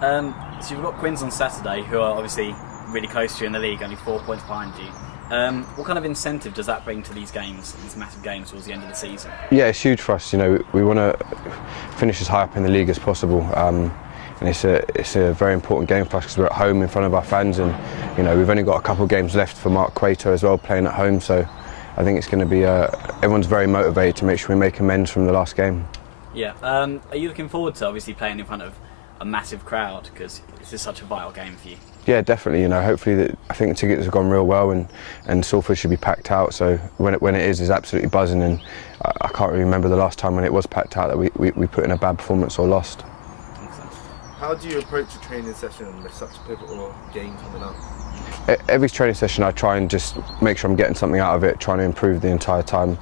So you've got Quins on Saturday, who are obviously really close to you in the league, only 4 points behind you. What kind of incentive does that bring to these games, these massive games towards the end of the season? Yeah, it's huge for us. You know, we want to finish as high up in the league as possible, and it's a very important game for us because we're at home in front of our fans, and you know we've only got a couple of games left for Mark Cueto as well, playing at home. So I think it's going to be everyone's very motivated to make sure we make amends from the last game. Yeah. Are you looking forward to obviously playing in front of a massive crowd, because this is such a vital game for you? Yeah, definitely. You know, hopefully I think the tickets have gone real well, and Salford should be packed out. So when it is, it's absolutely buzzing. And I can't really remember the last time when it was packed out that we put in a bad performance or lost. How do you approach a training session with such a pivotal game coming up? Every training session I try and just make sure I'm getting something out of it, trying to improve the entire time,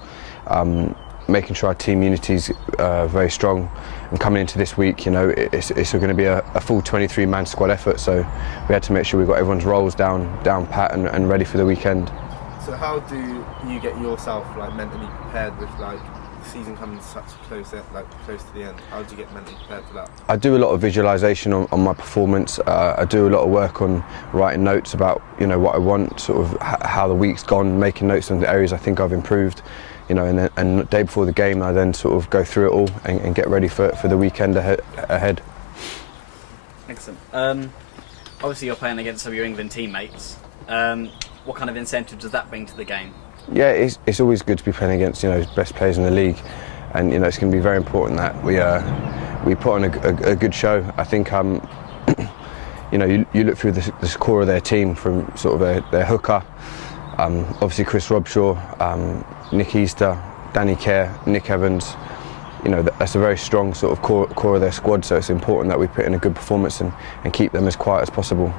making sure our team unity is very strong. And coming into this week, you know, it's going to be a full 23-man squad effort, so we had to make sure we got everyone's roles down pat and ready for the weekend. So how do you get yourself mentally prepared with the season coming close to the end? How do you get mentally prepared for that? I do a lot of visualisation on my performance. I do a lot of work on writing notes about what I want, sort of how the week's gone, making notes on the areas I think I've improved. And the day before the game, I then sort of go through it all and get ready for the weekend ahead. Excellent. Obviously, you're playing against some of your England teammates. What kind of incentive does that bring to the game? Yeah, it's always good to be playing against best players in the league, and it's going to be very important that we put on a good show. I think you look through the core of their team, from sort of their hooker, obviously Chris Robshaw, Nick Easter, Danny Care, Nick Evans. That's a very strong sort of core of their squad, so it's important that we put in a good performance and keep them as quiet as possible.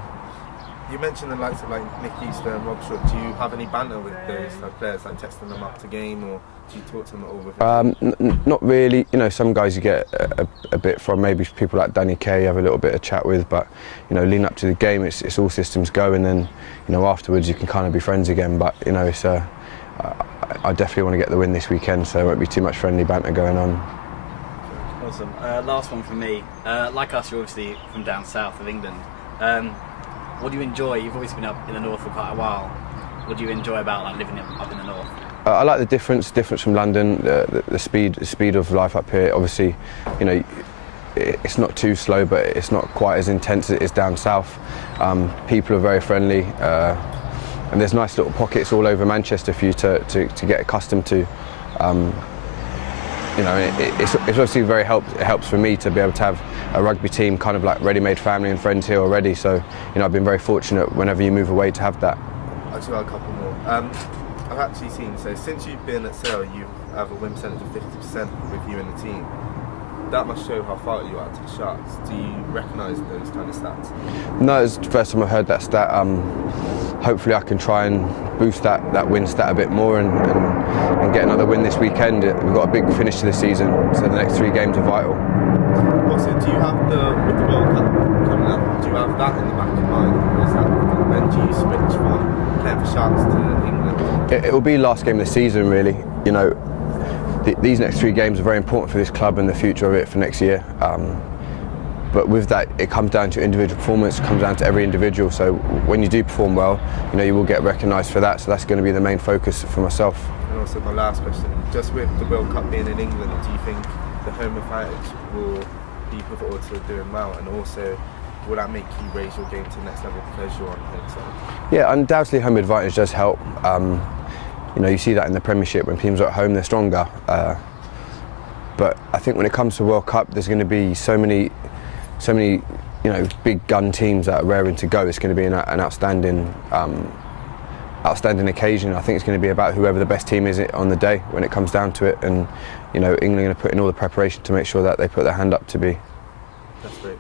You mentioned the likes of Nick Easter and Robshaw. Do you have any banter with those players, texting them up to game, or do you talk to them at all? Not really. Some guys you get a bit from, maybe people like Danny Kay, you have a little bit of chat with, but leading up to the game, it's all systems go, and then afterwards you can kind of be friends again. But I definitely want to get the win this weekend, so there won't be too much friendly banter going on. Awesome. Last one from me. Like us, you're obviously from down south of England. What do you enjoy? You've always been up in the north for quite a while. What do you enjoy about living up in the north? I like the difference from London, the speed of life up here. Obviously, it's not too slow, but it's not quite as intense as it is down south. People are very friendly, and there's nice little pockets all over Manchester for you to get accustomed to. It's obviously it helps for me to be able to have a rugby team kind of like ready-made family and friends here already. So I've been very fortunate whenever you move away to have that. Actually, I've got a couple more. I've actually seen, so since you've been at Sale, you have a win percentage of 50% with you and the team. That must show how far you are to the Sharks. Do you recognise those kind of stats? No, it's the first time I've heard that stat. Hopefully I can try and boost that win stat a bit more and get another win this weekend. We've got a big finish to the season, so the next 3 games are vital. Also, do you have with the World Cup coming up, do you have that in the back of your mind? Or is that when do you switch from playing for Sharks to England? It will be last game of the season, really. These next 3 games are very important for this club and the future of it for next year. But with that, it comes down to individual performance, it comes down to every individual. So when you do perform well, you will get recognised for that. So that's going to be the main focus for myself. And also my last question, just with the World Cup being in England, do you think the home advantage will be pivotal to doing well? And also, will that make you raise your game to the next level because you're on home side? Yeah, undoubtedly home advantage does help. You see that in the Premiership, when teams are at home, they're stronger. But I think when it comes to World Cup, there's going to be so many, big gun teams that are raring to go. It's going to be an outstanding occasion. I think it's going to be about whoever the best team is on the day when it comes down to it. And England are going to put in all the preparation to make sure that they put their hand up to be. That's great.